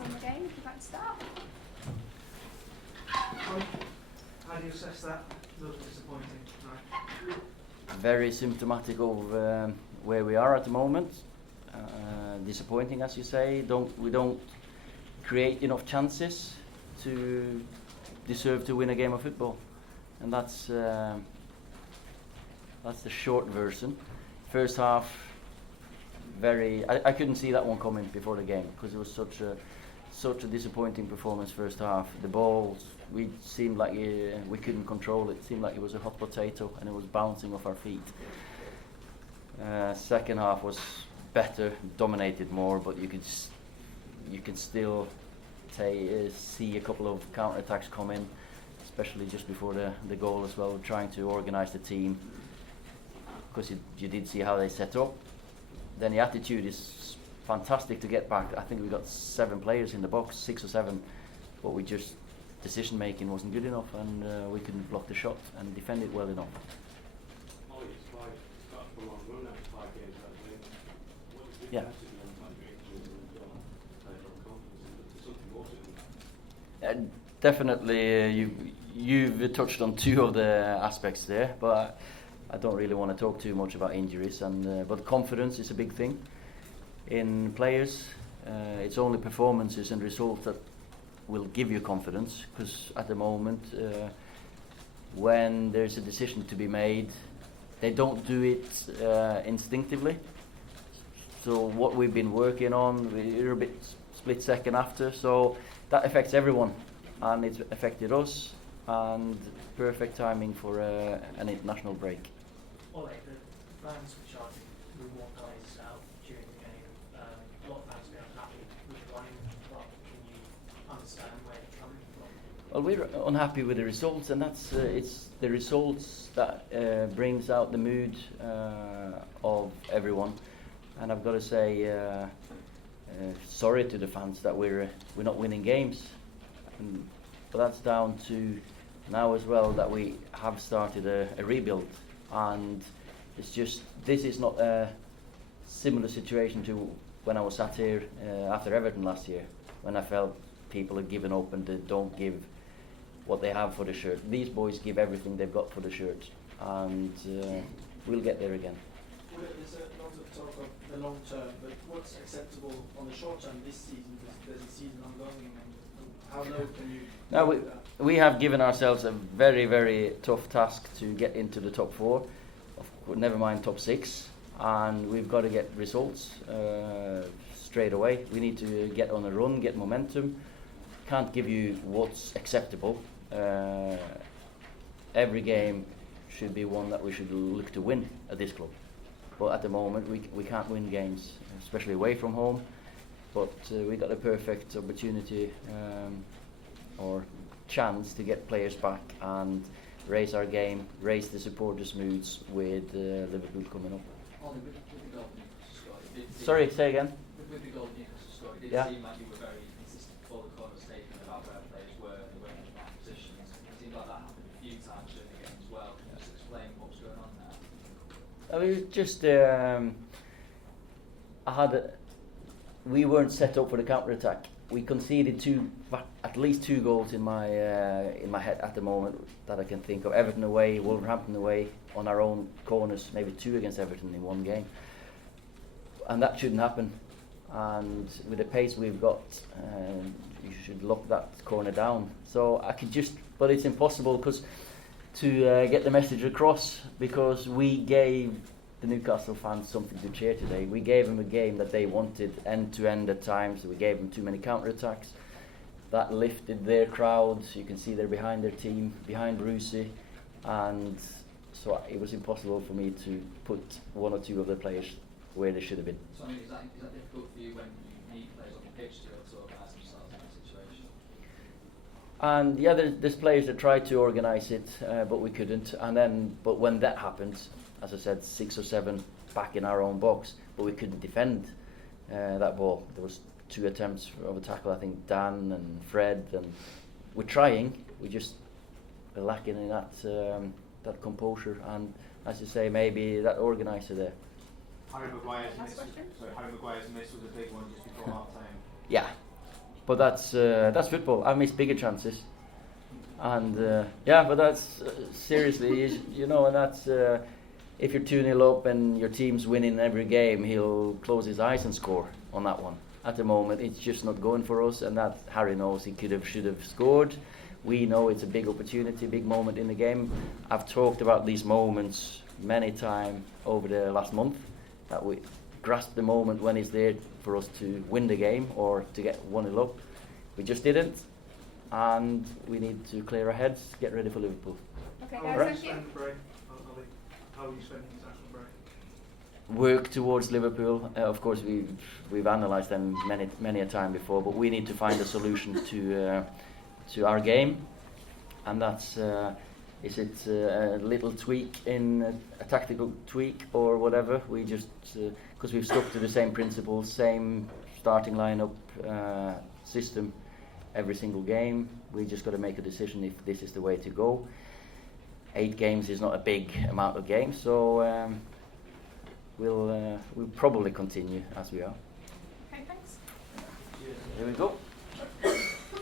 on the game, if you'd like to start. How do you assess that? It was disappointing tonight. Very symptomatic of where we are at the moment. Disappointing, as you say. We don't create enough chances to deserve to win a game of football, and that's the short version. First half, I couldn't see that one coming before the game because it was such a disappointing performance first half. The balls, we seemed like we couldn't control it. It seemed like it was a hot potato and it was bouncing off our feet. Second half was better, dominated more, but you could still see a couple of counterattacks come in, especially just before the goal as well, trying to organise the team, because you did see how they set up. Then the attitude is fantastic to get back. I think we got 7 players in the box, 6 or 7, but decision making wasn't good enough, and we couldn't block the shot and defend it well enough. Yeah. Definitely, you've touched on 2 of the aspects there, but I don't really want to talk too much about injuries. But confidence is a big thing in players. It's only performances and results that will give you confidence, because at the moment, when there's a decision to be made, they don't do it instinctively. So what we've been working on, we're a bit split second after, so that affects everyone, and it's affected us, and perfect timing for an international break. Ole, the fans were charging with more guys out during the game. A lot of fans were unhappy with the line, but can you understand where it's coming from? Well, we're unhappy with the results, and that's it's the results that brings out the mood of everyone. And I've got to say, sorry to the fans that we're not winning games, but that's down to now as well that we have started a rebuild, and this is not a similar situation to when I was sat here after Everton last year, when I felt people had given up and they don't give what they have for the shirt. These boys give everything they've got for the shirt, and we'll get there again. Well, there's a lot of talk of the long term, but what's acceptable on the short term this season? Because there's a season ongoing, and how low can you now we have given ourselves a very, very tough task to get into the top 4, never mind top 6, and we've got to get results straight away. We need to get on a run, get momentum. Can't give you what's acceptable. Every game should be one that we should look to win at this club. But at the moment, we can't win games, especially away from home. But we got a perfect opportunity or chance to get players back and raise our game, raise the supporters' moods with Liverpool coming up. With the goal Newcastle, Sorry, say again. With the goal Newcastle, it did seem like you were very consistent before the corner statement about where players were and they weren't in the positions. It seemed like that happened a few times during the game as well. Can you just explain what was going on there? We weren't set up for the counter-attack. We conceded at least 2 goals in my head at the moment that I can think of. Everton away, Wolverhampton away, on our own corners, maybe 2 against Everton in one game. And that shouldn't happen. And with the pace we've got, you should lock that corner down. So but it's impossible to get the message across, because we gave the Newcastle fans something to cheer today. We gave them a game that they wanted, end to end at times. We gave them too many counter-attacks. That lifted their crowds. You can see they're behind their team, behind Rusi, and so it was impossible for me to put 1 or 2 of the players where they should have been. So I mean, is that difficult for you when you need players on the pitch to organise themselves in that situation? And yeah, there's players that tried to organise it, but we couldn't. But when that happened, as I said, 6 or 7 back in our own box, but we couldn't defend that ball. There was 2 attempts of a tackle, I think Dan and Fred, and we're trying. We just are lacking in that composure, and as you say, maybe that organiser there. Harry Maguire's miss was a big one just before half time. Yeah, But that's football. I've missed bigger chances, and yeah, but that's seriously, you know, and that's if you're 2-0 up and your team's winning every game, he'll close his eyes and score on that one. At the moment, it's just not going for us, and that Harry knows he should have scored. We know it's a big opportunity, big moment in the game. I've talked about these moments many times over the last month, that we grasp the moment when it's there for us to win the game or to get 1-0 up. We just didn't, and we need to clear our heads, get ready for Liverpool. Okay, How guys, will you thank you. spend the break? How will you spend the international break? Work towards Liverpool. Of course, we've analysed them many a time before, but we need to find a solution to our game, and that's is it a little tweak in a tactical tweak or whatever. We just because we've stuck to the same principles, same starting lineup, system every single game. We just got to make a decision if this is the way to go. 8 games is not a big amount of games, so we'll probably continue as we are. Okay, thanks. Here we go.